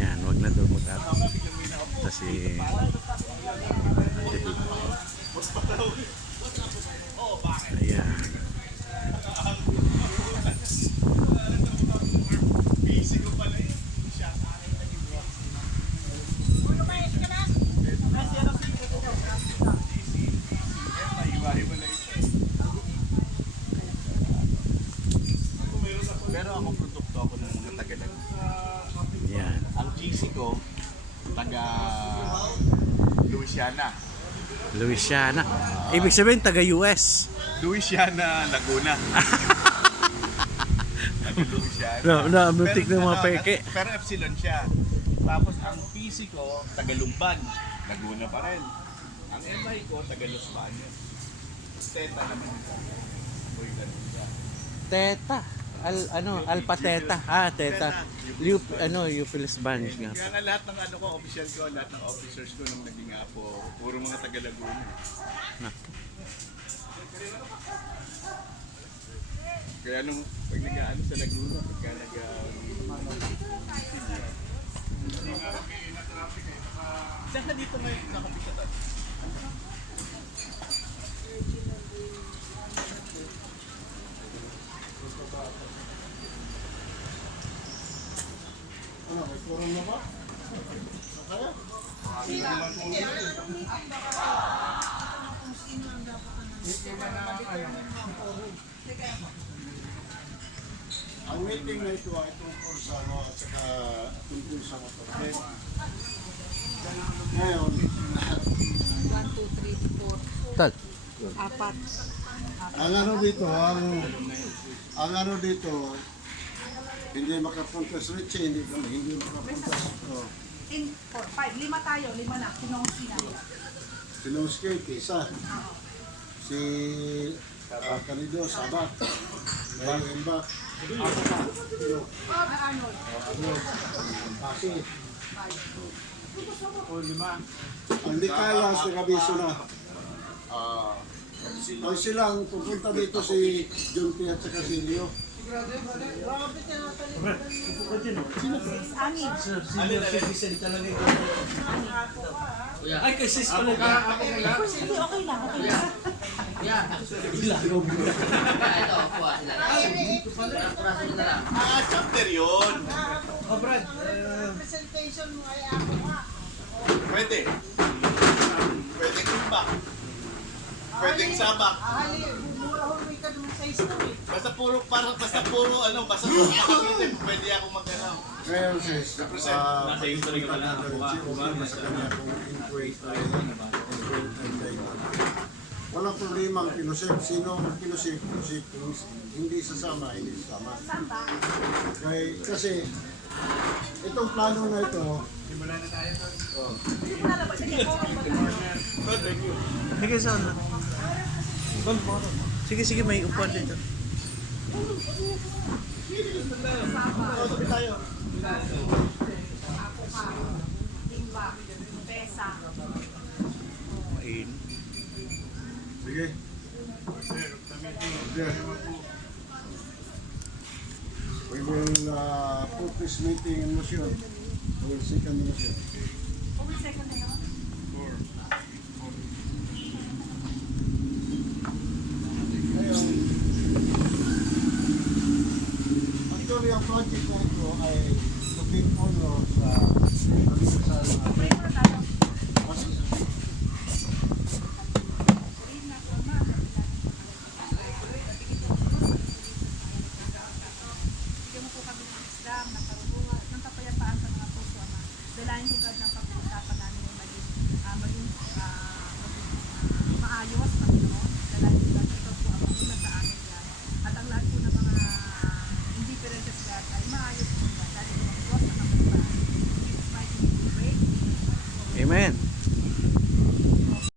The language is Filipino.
Yan, wag na daw mag-ato. Kasi ayan. Pero ako produkto ako ng mga Tagalog. Yan. Ang GC ko, taga Louisiana. Louisiana. Ibig sabihin taga-US. Louisiana, Laguna. Taga Louisiana. Na muntik na mga peke. Pero Epsilon siya. Tapos ang PC ko, taga Lumban. Laguna pa rin. Ang MI ko, taga Los Baños. Teta naman ito. Uy, ganun siya. Teta. Alpha Teta. Teta. Euphilus Spanish nga. Kaya nga lahat ng official ko, lahat ng officers ko nung naging apo, puro mga taga Laguna. Kaya nung pag nag-ano sa Laguna, pagka saan ka dito ngayon nakapitatan? Ano, may kurang na ba? Kaya? Ang meeting na ito ay tungkol sa at saka tungkol sa motorhead. Ngayon, 1, 2, 3, 4, Tal. 4. ang ano dito, hindi makapunta sa Richie, hindi makapunta sa 4, 5. 5 tayo. 5 na. Sinongsi na. Sinuski, isa. Si Canido, Sabat. Bayan Bak. Arnold. Pasi. Ang Likaya sa Kabiso na. Ang silang pupunta dito si John P. at saka si Leo. Ani. Ay, kasi pala ka. Sige, okay lang. Chapter yun. Oh, Brad. Presentation mo ay ako nga. Pwede. Pwedeng imbak. Pwedeng sabak. Bumura-huri ka naman sa history. Basta puro makakita. Pwede ako mag-alam. Ngayon sis, Nasa history ka pala. sa kanya kung walang problema ang pinosip. Sino ang pinosip? Hindi sasama, hindi sasama. Kasi itong plano na ito, Sige, saan na? Sige, may upuan dito. Main. sige. We will put this meeting in motion. We will second motion. Ngayon, actually ang project na ito ay to bring honor sa Bigyan mo po kami ng isdam, ng karunungan, ng kapayapaan sa mga puso, Ama. Dalayan ko, God, ng